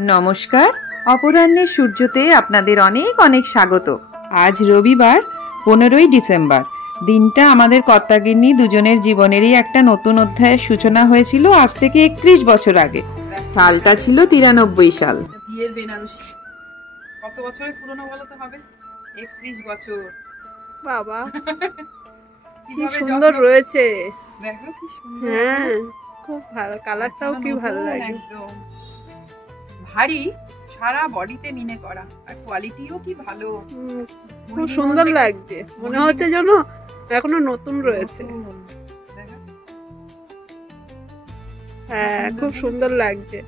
নমস্কার, অপরাহ্নের সূর্যতে আপনাদের অনেক অনেক স্বাগত। আজ রবিবার 15ই ডিসেম্বর। দিনটা আমাদের কর্তাগিন্নি দুজনের জীবনেরই একটা নতুন অধ্যায়ের সূচনা হয়েছিল আজ থেকে 31 বছর আগে। সালটা ছিল 93 সাল। বিয়ের বেনারসি কত বছরের পুরনো বলো তো হবে? 31 বছর। বাবা কি সুন্দর রয়েছে, দেখো কি সুন্দর। হ্যাঁ খুব ভালো, কালারটাও কি ভালো লাগে, একদম ভারী, সারা বডিতে মিনে করা, আর কোয়ালিটিও কি ভালো, খুব সুন্দর লাগছে। মনে হচ্ছে যেন এখনো নতুন রয়েছে। হ্যাঁ খুব সুন্দর লাগছে।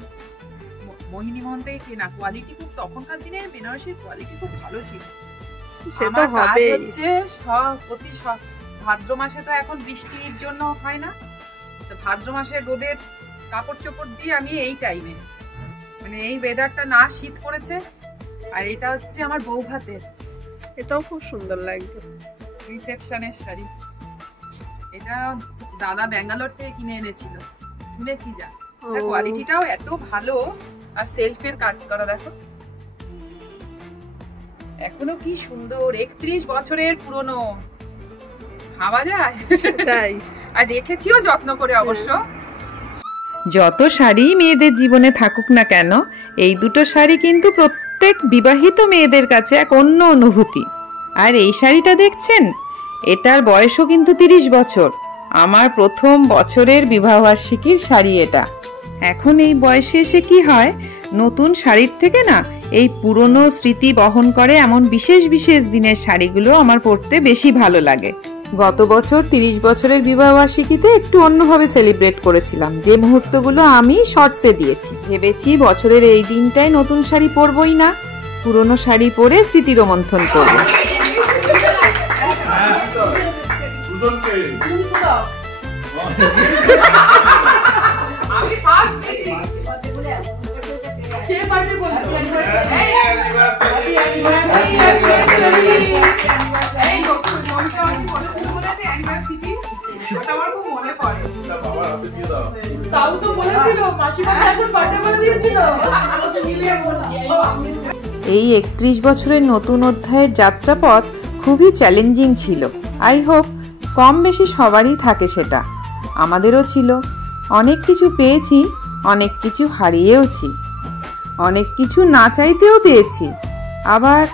মোহিনী মোহন থেকে কেনা, কোয়ালিটি খুব, তখনকার দিনে বেনারসির কোয়ালিটি খুব ভালো ছিল। সে তো হবে। প্রতি ভাদ্র মাসে তো এখন বৃষ্টির জন্য হয় না, ভাদ্র মাসে রোদের কাপড় চোপড় দিয়ে আমি এই টাইমে, মানে এই ওয়েদারটা না শীত পড়েছে, আর এটা হচ্ছে আমার বউ ভাতের, এটাও খুব সুন্দর লাগছে। রিসেপশনের শাড়ি, এটা দাদা ব্যাঙ্গালোর থেকে কিনে এনেছিল, শুনেছি যা। কোয়ালিটিটাও এত ভালো, আর সেলফের কাজ করা, দেখো এখনো কি সুন্দর। 31 বছরের পুরনো, ভাবা যায়? তাই, আর রেখেছিও যত্ন করে অবশ্য। যত শাড়ি মেয়েদের জীবনে থাকুক না কেন, এই দুটো শাড়ি কিন্তু প্রত্যেক বিবাহিত মেয়েদের কাছে এক অন্য অনুভূতি। আর এই শাড়িটা দেখছেন, এটার বয়সও কিন্তু 30 বছর। আমার প্রথম বছরের বিবাহবার্ষিকীর শাড়ি এটা। এখন এই বয়সে এসে কি হয়, নতুন শাড়ির থেকে না এই পুরনো স্মৃতি বহন করে এমন বিশেষ বিশেষ দিনের শাড়িগুলো আমার পরতে বেশি ভালো লাগে। গত বছর 30 বছরের বিবাহবার্ষিকীতে একটু অন্যভাবে সেলিব্রেট করেছিলাম, যে মুহূর্তগুলো আমি শর্টসে দিয়েছি। ভেবেছি বছরের এই দিনটায় নতুন শাড়ি পরবই না, পুরনো শাড়ি পরে স্মৃতি রোমন্থন করব। এই 31 বছরের নতুন অধ্যায়ের যাত্রাপথ খুবই চ্যালেঞ্জিং ছিল। আই হোপ কম বেশি সবারই থাকে সেটা, আমাদেরও ছিল। অনেক কিছু পেয়েছি, অনেক কিছু হারিয়েওছি, অনেক কিছু না চাইতেও পেয়েছি, আবার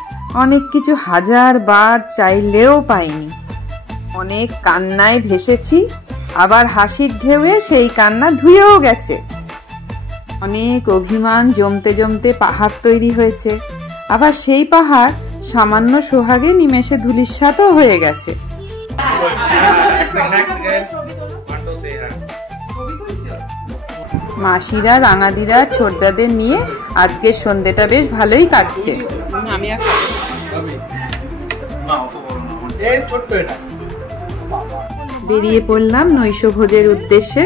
অনেক কিছু হাজার বার চাইলেও পাইনি। অনেক কান্নায় ভেসেছি, আবার হাসির ঢেউয়ে সেই কান্না ধুয়েও গেছে। অনেক অভিমান জমতে জমতে পাহাড় তৈরি হয়েছে, আবার সেই পাহাড় সামান্য সোহাগে নিমেষে ধূলিসাৎও হয়ে গেছে। মাসিরা, রাঙাদিরা, ছোটদাদের নিয়ে আজকের সন্ধ্যেটা বেশ ভালোই কাটছে। বেরিয়ে পড়লাম নৈশভোজের উদ্দেশ্যে,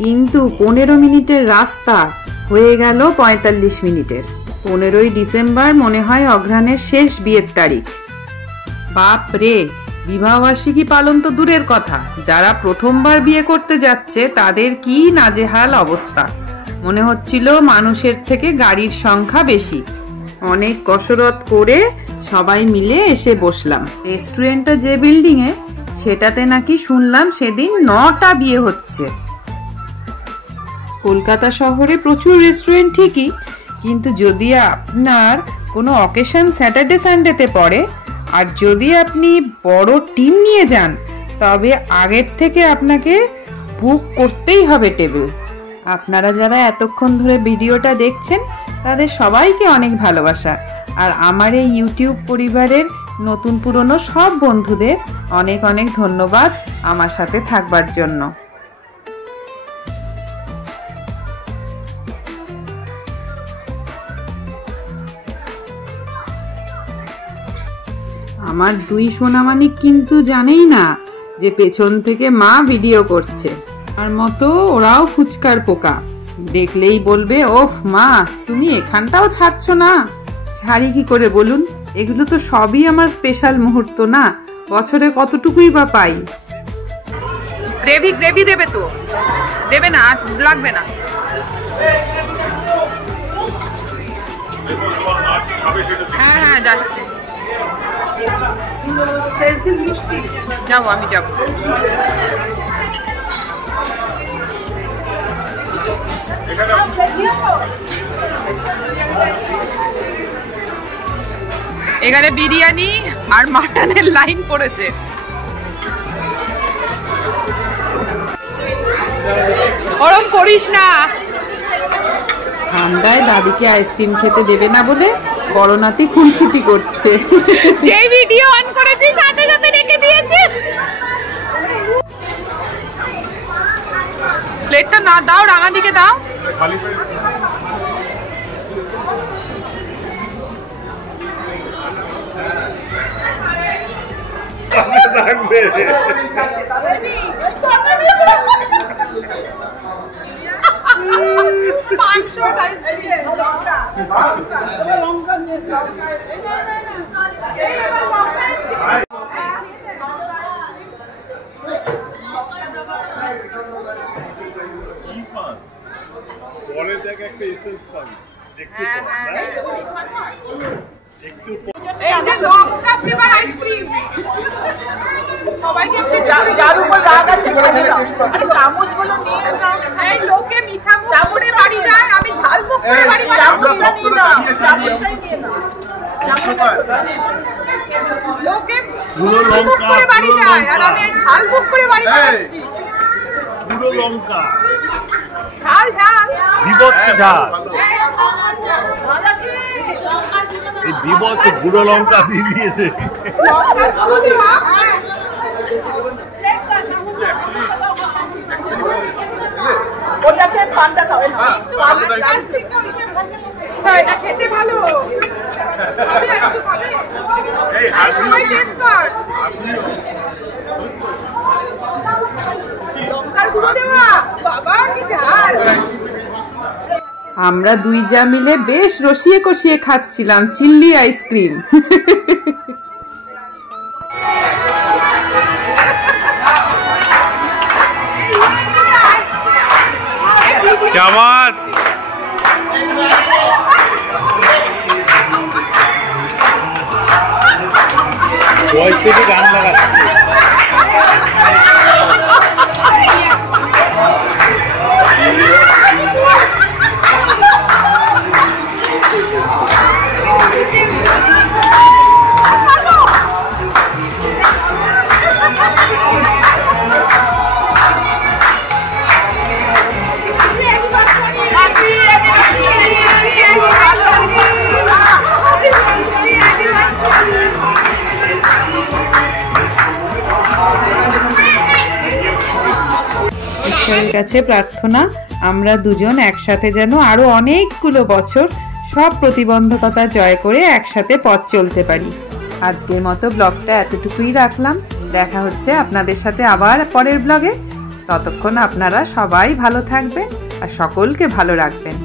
কিন্তু 15 মিনিটের রাস্তা হয়ে গেল 45 মিনিটের। 15ই ডিসেম্বর মনে হয় অঘ্রাণের শেষ বিয়ের তারিখ। বাপ রে, বিবাহবার্ষিকী পালন তো দূরের কথা, যারা প্রথমবার বিয়ে করতে যাচ্ছে তাদের কি নাজেহাল অবস্থা। মনে হচ্ছিল মানুষের থেকে গাড়ির সংখ্যা বেশি। অনেক কসরত করে সবাই মিলে এসে বসলাম। রেস্টুরেন্টটা যে বিল্ডিংয়ে, সেটাতে নাকি শুনলাম সেদিন 9টা বিয়ে হচ্ছে। কলকাতা শহরে প্রচুর রেস্টুরেন্ট ঠিকই, কিন্তু যদি আপনার কোনো অকেশন স্যাটারডে সানডেতে পড়ে, আর যদি আপনি বড় টিম নিয়ে যান, তবে আগের থেকে আপনাকে বুক করতেই হবে টেবিল। আপনারা যারা এতক্ষণ ধরে ভিডিওটা দেখছেন, তাদের সবাইকে অনেক ভালোবাসা, আর আমার এই ইউটিউব পরিবারের নতুন পুরনো সব বন্ধুদের অনেক অনেক ধন্যবাদ আমার সাথে থাকবার জন্য। আমার 2 সোনামানিক কিন্তু জানেই না যে পেছন থেকে মা ভিডিও করছে। আর মতো ওরাও ফুচকার পোকা, দেখলেই বলবে, ওফ মা তুমি এখানটাও ছাড়ছো না। ছাড়ি কি করে বলুন, এগুলো তো সবই আমার স্পেশাল মুহূর্ত না, বছরে কতটুকুই বা পাই। গ্রেভি দেবে তো, দেবে না, লাগবে না। হ্যাঁ হ্যাঁ যাচ্ছি, যাবো আমি যাবো। এখানে বিরিয়ানি আর মাটনের লাইন পড়েছে। ওরম করিস না। ঠান্ডায় দাদিকে আইসক্রিম খেতে দেবে না বলে বড় নাতি খুনসুটি করছে। যে ভিডিও অন করেছি সাথে সাথে রেখে দিয়েছে। প্লেটটা না দাও, রাঙা দিকে দাও। লোকে মিঠা চামড়ে বাড়ি যায়, আমি ঝাল মুখ করে বাড়ি যায়। লোকে মুখ করে বাড়ি যায় আর আমি ঝাল মুখ করে বাড়ি যাচ্ছি। গুঁড়ো লঙ্কা, ঝাল ঝাল বিভৎস ঝাল, এই বিভৎস গুঁড়ো লঙ্কা দিয়ে দিয়েছে। এটা খেতে ভালো, লঙ্কার গুঁড়ো দেওয়া, বাবা কি ঝাল। আমরা দুই যা মিলে বেশ রসিয়ে কষিয়ে খাচ্ছিলাম চিল্লি আইসক্রিম। জামাত গান লাগাচ্ছে। ঈশ্বরের কাছে প্রার্থনা আমরা দুজন একসাথে যেন আরো অনেকগুলো বছর সব প্রতিবন্ধকতা জয় করে একসাথে পথ চলতে পারি। আজকের মতো ব্লগটা এতটুকুই রাখলাম। দেখা হচ্ছে আপনাদের সাথে আবার পরের ব্লগে। ততক্ষণ আপনারা সবাই ভালো থাকবেন আর সকলকে ভালো রাখবেন।